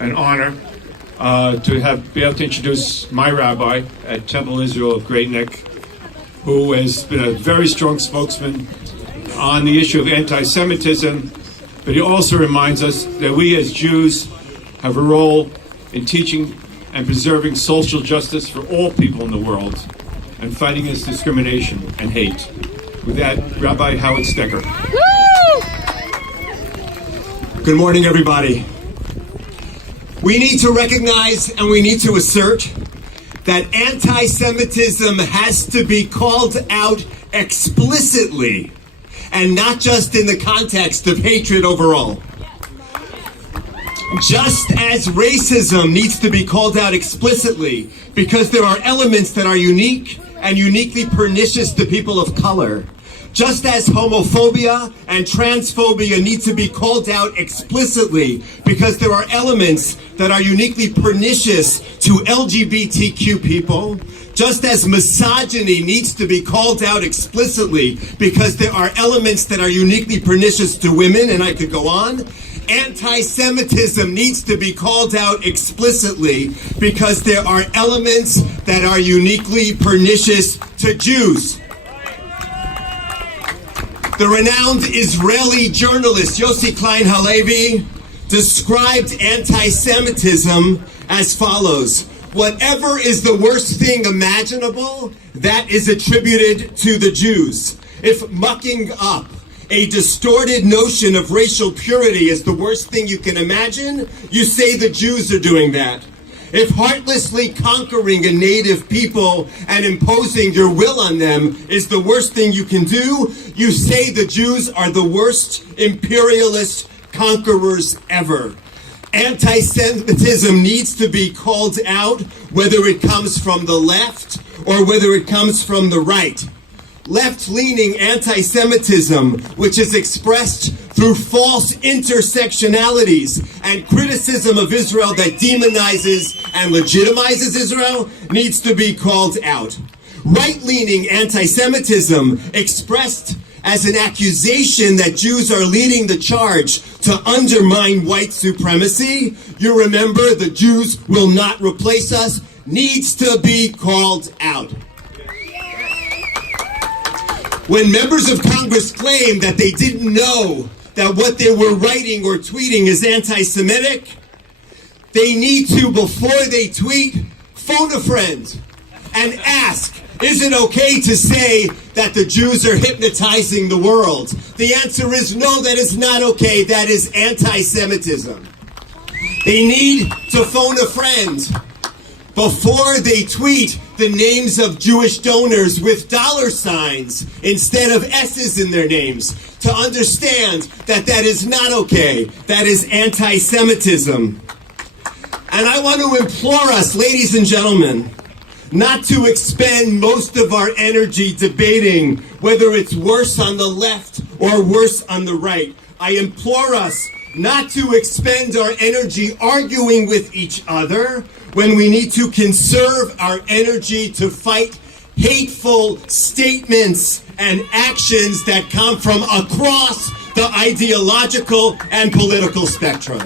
an honor to be able to introduce my rabbi at Temple Israel of Great Neck, who has been a very strong spokesman on the issue of anti-Semitism, but he also reminds us that we as Jews have a role in teaching and preserving social justice for all people in the world and fighting against discrimination and hate. With that, Rabbi Howard Stecker. Good morning, everybody. We need to recognize and we need to assert that anti-Semitism has to be called out explicitly and not just in the context of hatred overall. Just as racism needs to be called out explicitly because there are elements that are unique and uniquely pernicious to people of color, just as homophobia and transphobia need to be called out explicitly because there are elements that are uniquely pernicious to LGBTQ people, just as misogyny needs to be called out explicitly because there are elements that are uniquely pernicious to women, and I could go on, anti-Semitism needs to be called out explicitly because there are elements that are uniquely pernicious to Jews. The renowned Israeli journalist Yossi Klein Halevi described anti-Semitism as follows: whatever is the worst thing imaginable, that is attributed to the Jews. If mucking up a distorted notion of racial purity is the worst thing you can imagine, you say the Jews are doing that. If heartlessly conquering a native people and imposing your will on them is the worst thing you can do, you say the Jews are the worst imperialist conquerors ever. Anti-Semitism needs to be called out, whether it comes from the left or whether it comes from the right. Left-leaning anti-Semitism, which is expressed through false intersectionalities and criticism of Israel that demonizes and legitimizes Israel, needs to be called out. Right-leaning anti-Semitism, expressed as an accusation that Jews are leading the charge to undermine white supremacy, you remember the Jews will not replace us, needs to be called out. When members of Congress claim that they didn't know that what they were writing or tweeting is anti-Semitic, they need to, before they tweet, phone a friend and ask, is it okay to say that the Jews are hypnotizing the world? The answer is no, that is not okay. That is anti-Semitism. They need to phone a friend before they tweet the names of Jewish donors with dollar signs instead of S's in their names to understand that that is not okay. That is anti-Semitism. And I want to implore us, ladies and gentlemen, not to expend most of our energy debating whether it's worse on the left or worse on the right. I implore us not to expend our energy arguing with each other when we need to conserve our energy to fight hateful statements and actions that come from across the ideological and political spectrum.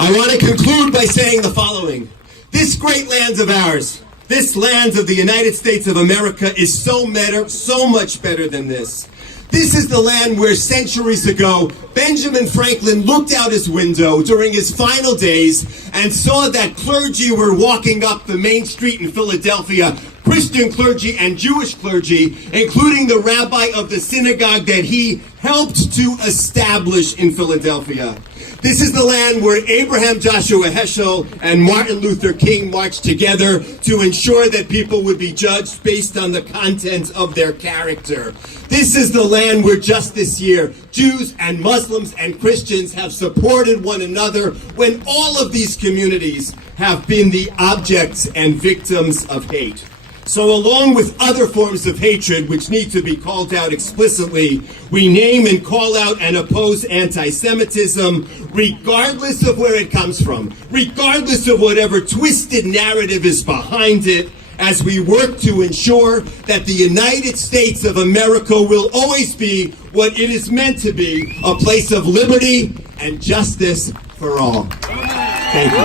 I want to conclude by saying the following. This great land of ours, this land of the United States of America, is so much better than this. This is the land where centuries ago, Benjamin Franklin looked out his window during his final days and saw that clergy were walking up the main street in Philadelphia, Christian clergy and Jewish clergy, including the rabbi of the synagogue that he helped to establish in Philadelphia. This is the land where Abraham Joshua Heschel and Martin Luther King marched together to ensure that people would be judged based on the content of their character. This is the land where just this year, Jews and Muslims and Christians have supported one another when all of these communities have been the objects and victims of hate. So along with other forms of hatred which need to be called out explicitly, we name and call out and oppose anti-Semitism regardless of where it comes from, regardless of whatever twisted narrative is behind it, as we work to ensure that the United States of America will always be what it is meant to be, a place of liberty, and justice for all. Thank you.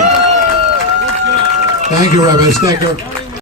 Thank you, Rabbi Stecker.